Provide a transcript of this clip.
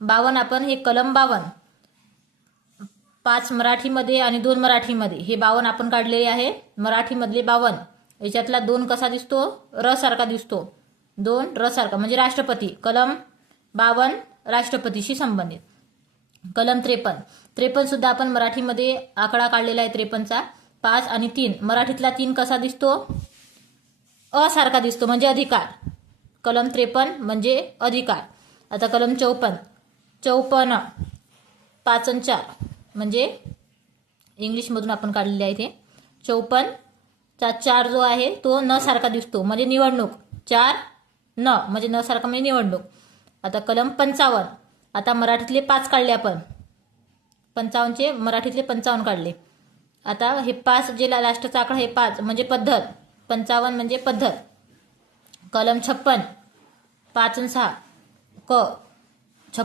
52 आपण हे कलम 52 5 मराठीमध्ये आणि 2 मराठीमध्ये हे 52 आपण काढलेले आहे. मराठीमधले 52 याच्यातला 2 कसा दिसतो? र सारखा दिसतो. 2 र सारखा म्हणजे राष्ट्रपती. कलम 52 राष्ट्रपतीशी संबंधित. कलम 53 सुद्धा आपण मराठीमध्ये आकडा काढलेला आहे 53चा. 5 आणि 3 मराठीतला 3 कसा दिसतो? अ सारखा दिसतो म्हणजे अधिकार. कलम 53 म्हणजे अधिकार. आता कलम 54 5 आणि 4 म्हणजे इंग्लिशमधून आपण काढलेले आहे ते. 54चा 4 जो आहे तो न सारखा दिसतो म्हणजे निवडणूक. 4 न म्हणजे न सारखा म्हणजे निवडणूक. आता कलम 55 आता मराठीतले 5 काढले आपण. 55चे मराठीतले 55 काढले. आता हे 5 जे लास्टचा आकडा हे 5 म्हणजे पद्धत. 55 म्हणजे पद्धत. कलम 56 5 आणि 6 क